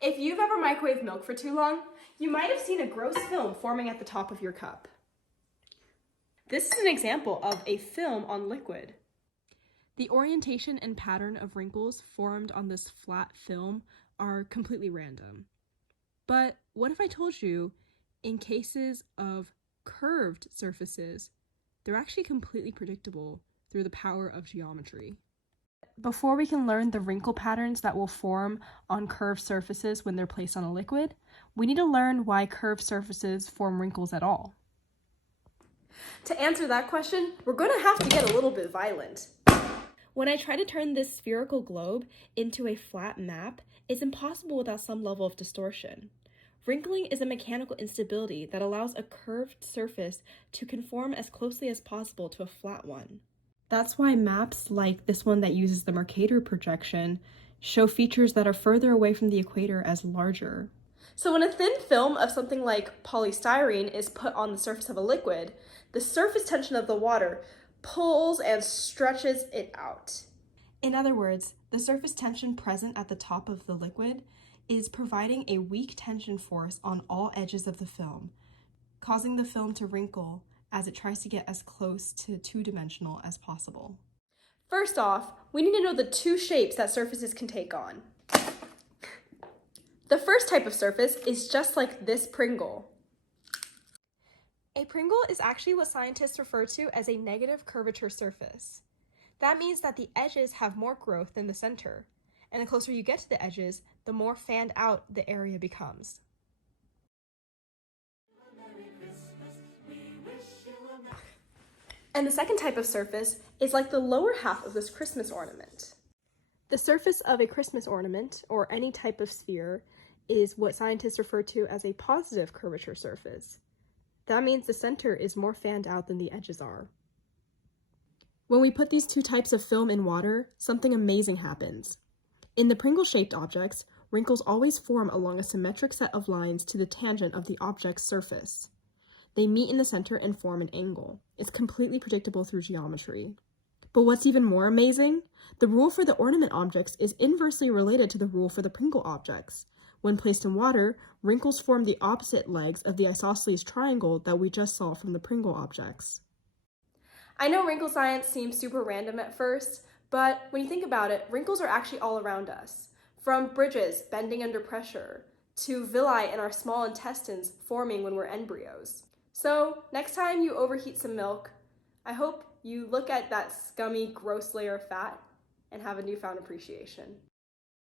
If you've ever microwaved milk for too long, you might have seen a gross film forming at the top of your cup. This is an example of a film on liquid. The orientation and pattern of wrinkles formed on this flat film are completely random. But what if I told you, in cases of curved surfaces, they're actually completely predictable through the power of geometry? Before we can learn the wrinkle patterns that will form on curved surfaces when they're placed on a liquid, we need to learn why curved surfaces form wrinkles at all. To answer that question, we're going to have to get a little bit violent. When I try to turn this spherical globe into a flat map, it's impossible without some level of distortion. Wrinkling is a mechanical instability that allows a curved surface to conform as closely as possible to a flat one. That's why maps like this one that uses the Mercator projection show features that are further away from the equator as larger. So when a thin film of something like polystyrene is put on the surface of a liquid, the surface tension of the water pulls and stretches it out. In other words, the surface tension present at the top of the liquid is providing a weak tension force on all edges of the film, causing the film to wrinkle as it tries to get as close to two-dimensional as possible. First off, we need to know the two shapes that surfaces can take on. The first type of surface is just like this Pringle. A Pringle is actually what scientists refer to as a negative curvature surface. That means that the edges have more growth than the center, and the closer you get to the edges, the more fanned out the area becomes. And the second type of surface is like the lower half of this Christmas ornament. The surface of a Christmas ornament, or any type of sphere, is what scientists refer to as a positive curvature surface. That means the center is more fanned out than the edges are. When we put these two types of film in water, something amazing happens. In the Pringle-shaped objects, wrinkles always form along a symmetric set of lines to the tangent of the object's surface. They meet in the center and form an angle. It's completely predictable through geometry. But what's even more amazing? The rule for the ornament objects is inversely related to the rule for the Pringle objects. When placed in water, wrinkles form the opposite legs of the isosceles triangle that we just saw from the Pringle objects. I know wrinkle science seems super random at first, but when you think about it, wrinkles are actually all around us. From bridges bending under pressure, to villi in our small intestines forming when we're embryos. So next time you overheat some milk, I hope you look at that scummy, gross layer of fat and have a newfound appreciation.